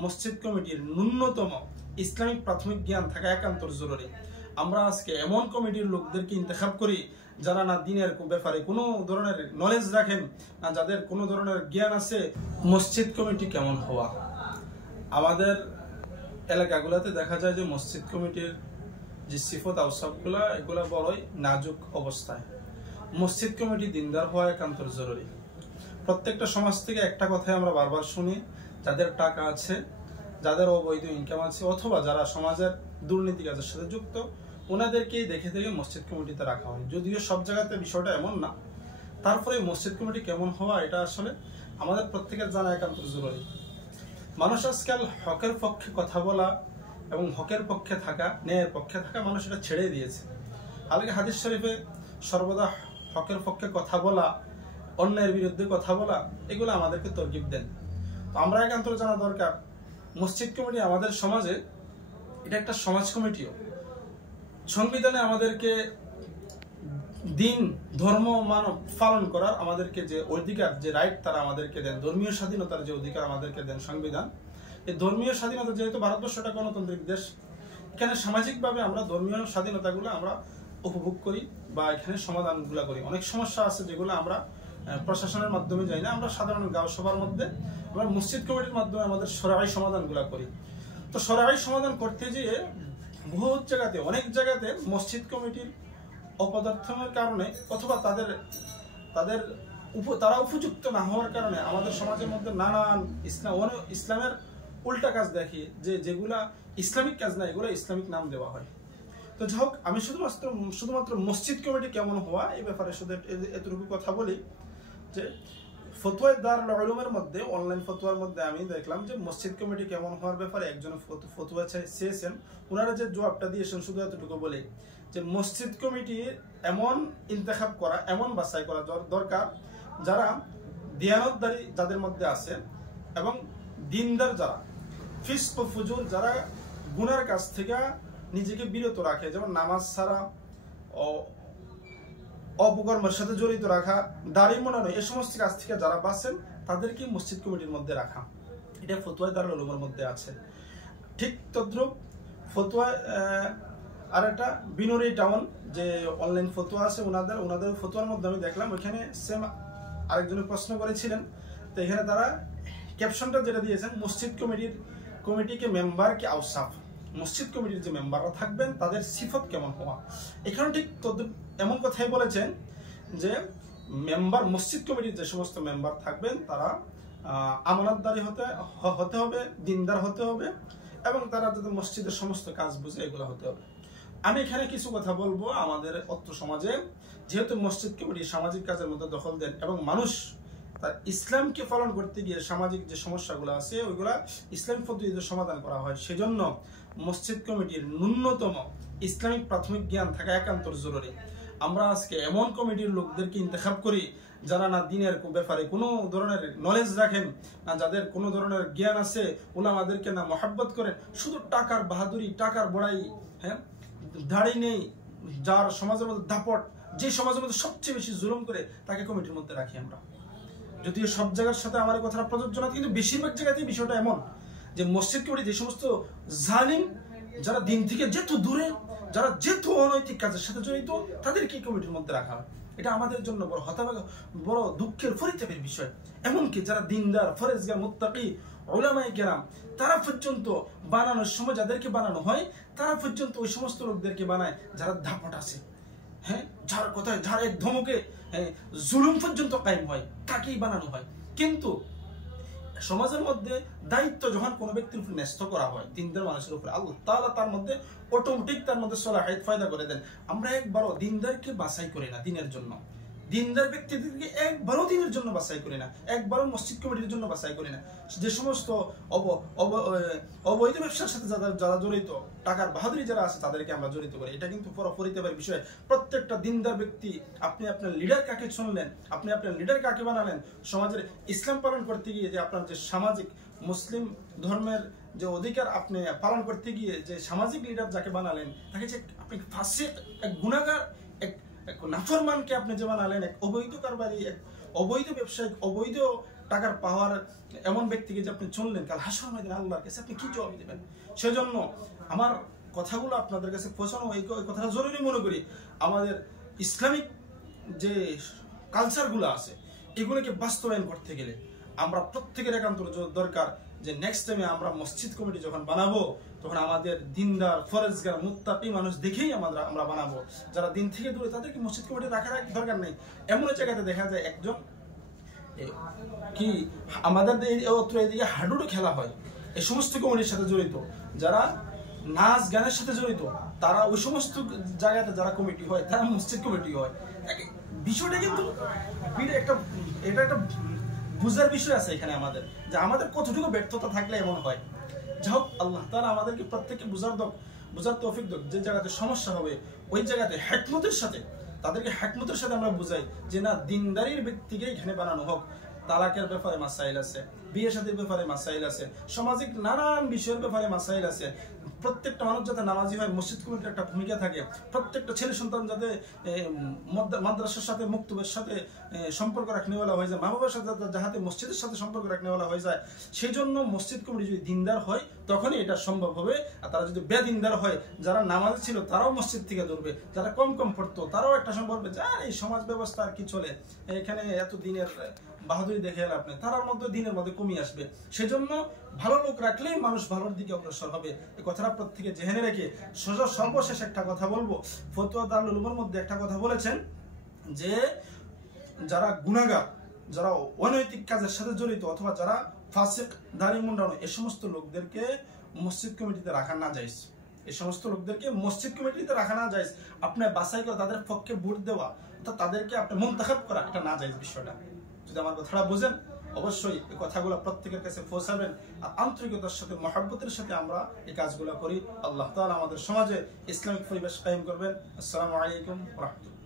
মসজিদ কমিটির ন্যূনতম ইসলামিক প্রাথমিক জ্ঞান থাকা একান্ত জরুরি। আমরা আজকে এমন কমিটির লোকদেরকে ইন্তেখাব করি যারা না দিনের ব্যাপারে কোনো ধরনের নলেজ রাখেন না, যাদের কোনো ধরনের জ্ঞান আছে। মসজিদ কমিটি কেমন হওয়া, আমাদের এলাকাগুলোতে দেখা যায় যে মসজিদ কমিটির যে সিফত আওসাফগুলা এগুলা বড়ই নাজুক অবস্থায়। মসজিদ কমিটি দিনদার হওয়া একান্ত জরুরি। প্রত্যেকটা সমাজ থেকে একটা কথাই আমরা বারবার শুনি, যাদের টাকা আছে, যাদের অবৈধ ইনকাম আছে, অথবা যারা সমাজের দুর্নীতি কাজের সাথে যুক্ত, ওনাদেরকেই দেখে দেখে মসজিদ কমিটিতে রাখা হয়। যদিও সব জায়গাতে বিষয়টা এমন না, তারপরে মসজিদ কমিটি কেমন হওয়া এটা আসলে আমাদের প্রত্যেকের জানা একান্ত জরুরি। মানুষ আজকাল হকের পক্ষে কথা বলা এবং হকের পক্ষে থাকা, ন্যায়ের পক্ষে থাকা মানুষ এটা ছেড়ে দিয়েছে। আলগে হাদিস শরীফে সর্বদা হকের পক্ষে কথা বলা, অন্যায়ের বিরুদ্ধে কথা বলা, এগুলো আমাদেরকে তরগিব দেন। তো আমরা একান্ত জানা দরকার মসজিদ কমিটি আমাদের সমাজে এটা একটা সমাজ কমিটিও। সংবিধানে আমাদেরকে দিন ধর্ম মানব পালন করার আমাদেরকে যে অধিকার, যে রাইট তারা আমাদেরকে দেন, ধর্মীয় স্বাধীনতার যে অধিকার আমাদেরকে দেন সংবিধান, এই ধর্মীয় স্বাধীনতা, যেহেতু ভারতবর্ষ একটা গণতান্ত্রিক দেশ, এখানে সামাজিকভাবে আমরা ধর্মীয় স্বাধীনতাগুলো আমরা উপভোগ করি বা এখানে সমাধানগুলো করি। অনেক সমস্যা আছে যেগুলো আমরা প্রশাসনের মাধ্যমে যাই না, আমরা সাধারণ গাঁও সভার মধ্যে, আমরা মসজিদ কমিটির মাধ্যমে আমাদের শরঈ সমাধানগুলো করি। তো শরঈ সমাধান করতে গিয়ে বহুত জায়গাতে, অনেক জায়গাতে মসজিদ কমিটির অপদার্থনের কারণে অথবা তারা উপযুক্ত না হওয়ার কারণে আমাদের সমাজের মধ্যে নানান ইসলামের উল্টা কাজ দেখি, যেগুলা ইসলামিক কাজ না, এগুলো ইসলামিক নাম দেওয়া হয়। তো যাই হোক, আমি শুধুমাত্র মসজিদ কমিটি কেমন হওয়া এই ব্যাপারে শুধু এতটুকু কথা বলি যে ফতোয়া দারুল উলুমের মধ্যে, অনলাইন ফতোয়ার মধ্যে আমি দেখলাম যে মসজিদ কমিটি কেমন হওয়ার ব্যাপারে একজন ফতোয়া চেয়েছেন। ওনারা যে জবাবটা দিয়েছেন শুধু এতটুকু বলে যে মসজিদ কমিটি এমন ইন্তেখাব করা, এমন বাছাই করা দরকার যারা দিয়ানতদারি যাদের মধ্যে আছে এবং দিনদার, যারা ফিসক ও ফুজুর, যারা গুনার কাছ থেকে নিজেকে বিরত রাখে, যেমন নামাজ ছাড়া, অপকর্মের সাথে জড়িত রাখা, দাড়ি মোড়ানো, এই সমস্ত কাজ থেকে যারা বাঁচেন তাদেরকে মসজিদ কমিটির মধ্যে রাখা। এটা ফতোয়া দারুল উলুমের মধ্যে আছে। ঠিক তদ্রুপ ফতোয়া আর একটা বিনোরি টাউন যে অনলাইন ফতোয়া আছে, ওনাদের ফতোয়ার মধ্যে আমি দেখলাম ওইখানে সেম আরেকজনের প্রশ্ন করেছিলেন। তো এখানে তারা ক্যাপশনটা যেটা দিয়েছেন, মসজিদ কমিটিকে মেম্বার কি আওসাফ, মসজিদ কমিটির যে মেম্বাররা থাকবেন তাদের সিফত কেমন হওয়া। এখানে ঠিক এমন কথাই বলেছেন যে মসজিদ কমিটির যে সমস্ত মেম্বার থাকবেন তারা আমানতদারি হতে হবে, দিনদার হতে হবে এবং তারা যাতে মসজিদের সমস্ত কাজ বুঝে এগুলো হতে হবে। আমি এখানে কিছু কথা বলবো। আমাদের অত্র সমাজে যেহেতু মসজিদ কমিটি সামাজিক কাজের মধ্যে দখল দেন এবং মানুষ তার ইসলামকে পালন করতে গিয়ে সামাজিক যে সমস্যাগুলো আছে ওইগুলা ইসলামিক পদ্ধতিতে সমাধান করা হয়, সেজন্য মসজিদ কমিটির ন্যূনতম ইসলামিক প্রাথমিক জ্ঞান থাকা একান্ত জরুরি। আমরা আজকে এমন কমিটির লোকদেরকে ইন্তেখাব করি যারা না দিনের ব্যাপারে কোনো ধরনের নলেজ রাখেন না, যাদের কোনো ধরনের জ্ঞান আছে, উলামাদেরকে না মহাব্বত করেন, শুধু টাকার বাহাদুরি, টাকার বড়াই, হ্যাঁ, দাড়ি নেই, যার সমাজের মধ্যে দাপট, যে সমাজের মধ্যে সবচেয়ে বেশি জুলুম করে তাকে কমিটির মধ্যে রাখি আমরা। যদিও সব জায়গার সাথে আমার এই কথাটা প্রযোজ্য না, কিন্তু বেশিরভাগ জায়গাতেই বিষয়টা এমন যে মসজিদ কমিটি যে সমস্ত জালিম, যারা দিন থেকে যেহেতু দূরে, যারা যেহেতু অনৈতিক কাজের সাথে জড়িত, তাদেরকে কমিটির মধ্যে রাখা হয়। এটা আমাদের জন্য বড় দুঃখের পরিতাপের বিষয়। এমনকি যারা দিনদার, ফরেজগার, মুত্তাকি, উলামায়ে কেরাম, তারা পর্যন্ত বানানোর সময় যাদেরকে বানানো হয় তারা পর্যন্ত ওই সমস্ত লোকদেরকে বানায় যারা দাপট আছে, হ্যাঁ, যার কথায়, যার এক ধমকে জুলুম পর্যন্ত কায়েম হয়, তাকেই বানানো হয়। কিন্তু সমাজের মধ্যে দায়িত্ব যখন কোনো ব্যক্তির উপর ন্যস্ত করা হয়, দিনদার মানুষের উপরে, আল্লাহ তাআলা তার মধ্যে অটোমেটিক তার মধ্যে সলাহিয়ত ফায়দা করে দেন। আমরা একবারও দিনদারকে বাছাই করি না দিনের জন্য, দিনদার ব্যক্তিদেরকে একবারও দিনের জন্য বাছাই করি না, একবারও মসজিদ কমিটির জন্য বাছাই করি না। যে সমস্ত অবৈধ ব্যবসার সাথে যারা জড়িত, টাকার বাহাদুরি যারা আছে, তাদেরকে আমরা জড়িত করি। এটা কিন্তু পরিতাপের বিষয়। প্রত্যেকটা দিনদার ব্যক্তি, আপনি আপনার লিডার কাকে চুনলেন, আপনি আপনার লিডার কাকে বানালেন, সমাজের ইসলাম পালন করতে গিয়ে যে আপনার যে সামাজিক মুসলিম ধর্মের যে অধিকার আপনি পালন করতে গিয়ে যে সামাজিক লিডার যাকে বানালেন, তাকে যে আপনি ফাসিক, এক গুনাহগার, এক নাফরমানকে আপনি যে বানালেন, এক অবৈধ কারবারি, এক অবৈধ ব্যবসায়িক, অবৈধ টাকার পাওয়ার এমন ব্যক্তিকে যে আপনি চললেন, কাল হাসর ময়দানে আল্লাহর কাছে আপনি কি জবাব দেবেন? সেজন্য আমার কথাগুলো আপনাদের কাছে পৌঁছানো, এই কথাটা জরুরি মনে করি। আমাদের ইসলামিক যে কালচারগুলো আছে এগুলোকে বাস্তবায়ন করতে গেলে আমরা প্রত্যেকের একান্ত দরকার যে নেক্সট টাইমে আমরা মসজিদ কমিটি যখন বানাবো তখন আমাদের দিনদার ফরেজগার মুত্তাকি মানুষ দেখেই আমরা বানাবো। যারা দিন থেকে দূরে তাদেরকে মসজিদ কমিটি রাখার দরকার নেই। এমন জায়গাতে দেখা যায় একজন কি আমাদের এদিকে হাডুডু খেলা হয়, এই সমস্ত কমিটির সাথে জড়িত, যারা নাচ গানের সাথে জড়িত তারা ওই সমস্ত জায়গাতে যারা কমিটি হয় তারা মসজিদ কমিটি হয়। বিষয়টা কিন্তু এটা একটা বুঝার বিষয় আছে এখানে আমাদের, যে আমাদের কতটুকু ব্যর্থতা থাকলে এমন হয়। যাই হোক, আল্লাহ তাআলা আমাদেরকে প্রত্যেককে বুঝার তৌফিক দাও। যে জায়গাতে সমস্যা হবে ওই জায়গাতে তাদেরকে হিকমতের সাথে আমরা বুঝাই যে না, দিনদারির ব্যক্তিকে এখানে বানানো হোক। তালাকের ব্যাপারে মাসাইল আছে, বিয়ে শাদীর ব্যাপারে মাসাইল আছে, সামাজিক নানান বিষয়ের ব্যাপারে মাসাইল আছে। প্রত্যেকটা মানুষ যাতে নামাজি হয়, মসজিদ কমিটির একটা ভূমিকা থাকে। প্রত্যেকটা ছেলে সন্তান যাতে মাদ্রাসার সাথে মুক্তবের সাথে সম্পর্ক রাখনেওয়ালা হয়ে যায়, মা বাবার সাথে যাতে মসজিদের সাথে সম্পর্ক রাখনেওয়ালা হয়ে যায়। সেই জন্য মসজিদ কমিটি যদি দিনদার হয় তখনই এটা সম্ভব হবে। আর তারা যদি বেদিনদার হয়, যারা নামাজি ছিল তারাও মসজিদ থেকে দূরবে, যারা কম পড়তো তারাও একটা সময় বলবে যে এই সমাজ ব্যবস্থা আর কি চলে, এখানে এত দিনের বাহাদুরি দেখে এলে আপনি, তার মধ্যে দিনের মধ্যে কমিয়ে আসবে। সেজন্য ভালো লোক রাখলেই মানুষ ভালোর দিকে অগ্রসর হবে। এই কথাটা প্রত্যেকে জেনে রেখে সর্বশেষ একটা কথা বলবো। ফতোয়া দারুল উলুমের মধ্যে একটা কথা বলেছেন যে যারা গুনাহগার, যারা অনৈতিক কাজের সাথে জড়িত, অথবা যারা ফাসিক, দাড়ি মুন্ডানো, এই সমস্ত লোকদেরকে মসজিদ কমিটিতে রাখা না যায়জ। এই সমস্ত লোকদেরকে মসজিদ কমিটিতে রাখা না যায়জ। আপনি বাছাই করে তাদের পক্ষে ভোট দেওয়া, অর্থাৎ তাদেরকে আপনি মুনতাখাব করা, এটা না যায়জ বিষয়টা। যদি আমার কথাটা বোঝেন, অবশ্যই এই কথাগুলো প্রত্যেকের কাছে পৌঁছাবেন। আর আন্তরিকতার সাথে, মহব্বতের সাথে আমরা এই কাজগুলো করি। আল্লাহ তাআলা আমাদের সমাজে ইসলামিক পরিবেশ কায়েম করবেন। আসসালামু আলাইকুম ওয়া রাহমাতুল্লাহ।